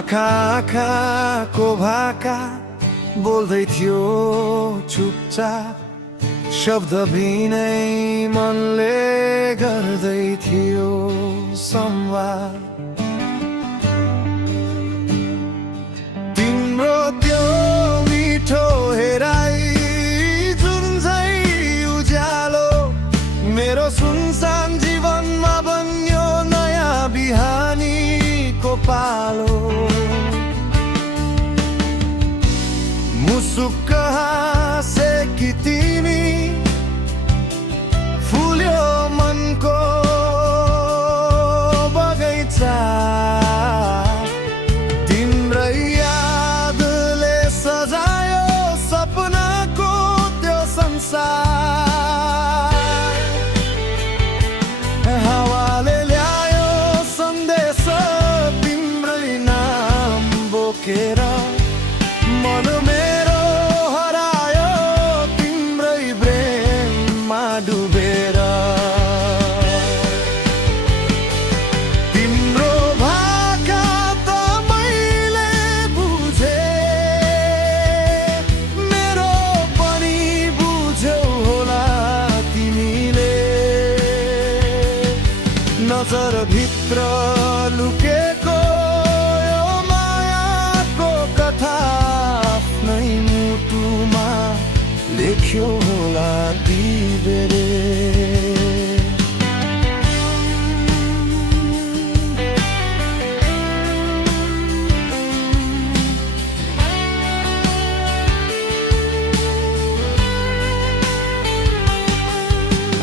आँखा आँखाको भाका बोल्दै थियो चुपचाप, शब्द बिनै मनले गर्दै थियो संवाद। तिम्रो त्यो मिठो हेराइ जुन झै उज्यालो, मेरो सुनसान जीवनमा बन्यो नयाँ बिहानीको पालो। मुसुक्क हाँसेकी तिमी, फुल्यो मनको बगैँचा। तिम्रै यादले सजायो सपनाको त्यो संसार। हावाले ल्यायो सन्देश तिम्रै नाम बोकेर, मन मेरो हरायो तिम्रै प्रेममा डुबेर। तिम्रो भाका त मैले बुझे, मेरो पनि बुझ्यौ होला तिमीले। नजरभित्र लुकेको यो मायाको कथा आफ्नै मुटुमा लेख्यो होला ती बेरे।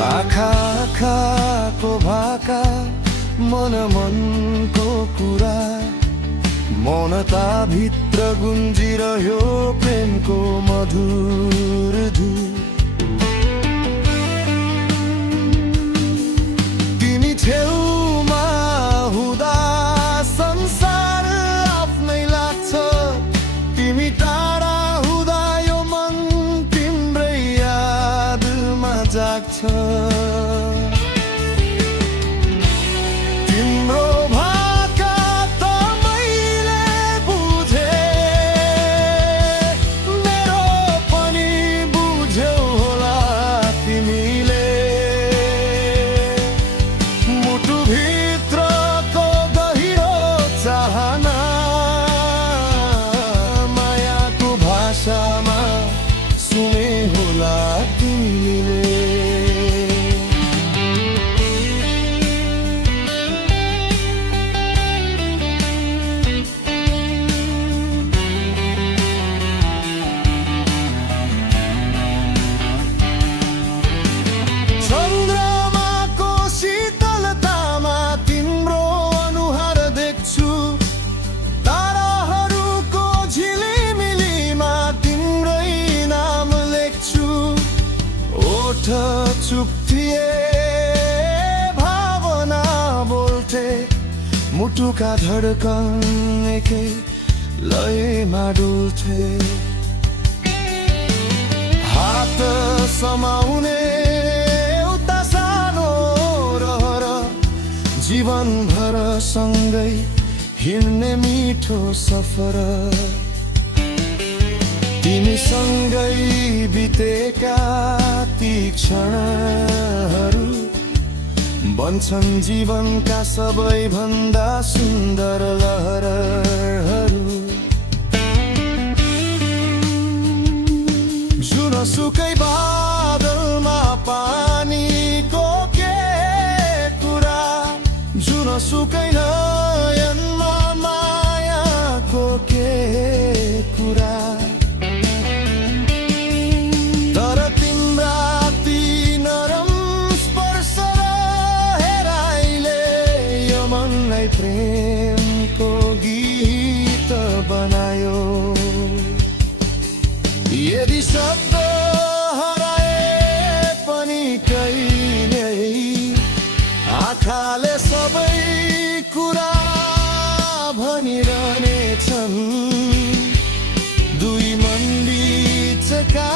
आँखा आँखाको भाका, मन मनको कुरा, मौनताभित्र गुन्जिरह्यो प्रेमको मधुर धुन। तिमी छेउमा हुँदा संसार आफ्नै लाग्छ, तिमी टाढा हुँदा यो मन तिम्रै यादमा जाग्छ। तिम्रो भाका त मैले बुझे, मेरो पनि बुझ्यौ होला तिमीले। मुटुभित्रको गहिरो चाहना, मायाको भाषामा सुने होला तिमीले। चन्द्रमाको शीतलतामा तिम्रो अनुहार देख्छु, ताराहरूको झिलिमिलीमा तिम्रै नाम लेख्छु। ओठ चुप्थिए भावना बोल्थे, मुटुका धड्कन एकै लयमा डुल्थे। हात समाउने एउटा सानो रहर, जीवनभर सँगै हिँड्ने मिठो सफर। तिमीसँगै बितेका ती क्षणहरू बन्छन् जीवनका सबैभन्दा सुन्दर लहरहरू। जुनसुकै बादलमा पानीको के कुरा, जुनसुकै नयनमा मायाको के कुरा। तर तिम्रा ती नरम स्पर्श र हेराइले यो मनलाई प्रेमको गीत बनायो। यदि शब्द हराए पनि कहिल्यै आँखाले सबै कुरा भनिरहनेछन्। दुई मन बिचका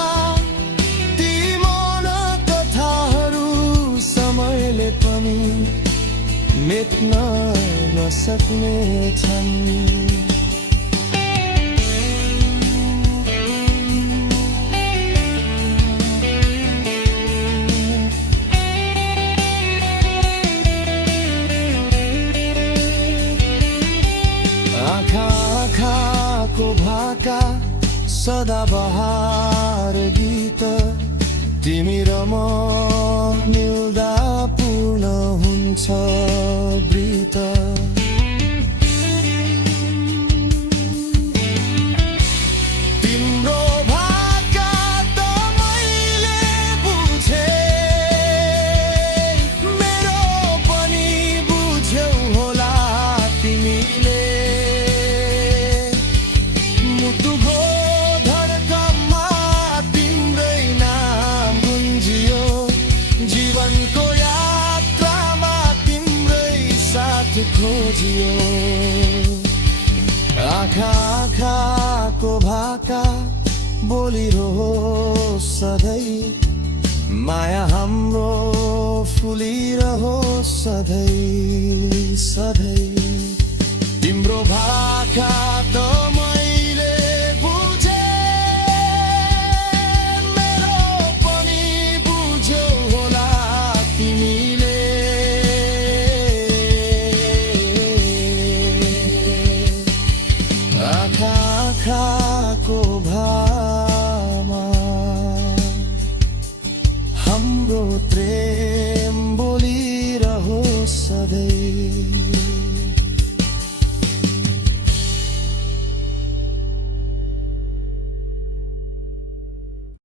ती मौन कथाहरू समयले पनि मेट्न नसक्ने छन्। आँखाका सदाबहार गीत तिमी र म मिल्दा पूर्ण हुन्छ वृत तिम्रो भाका त मैले बुझे मेरो पनि बुझ्यौ होला तिमीले मुटुको धड्कनमा तिम्रै नाम गुन्जियो जीवनको यात्रामा तिम्रै साथ खोजियो आँखाको भाका बोलिरहोस् सधैँ माया हाम्रो फुलिरहोस् सधैँ सधैँ तिम्रो भाका त मैले बुझे मेरो पनि बुझ्यौ होला तिमीले आँखाको भामा हाम्रो प्रेम बोलिरहोस् सधैँ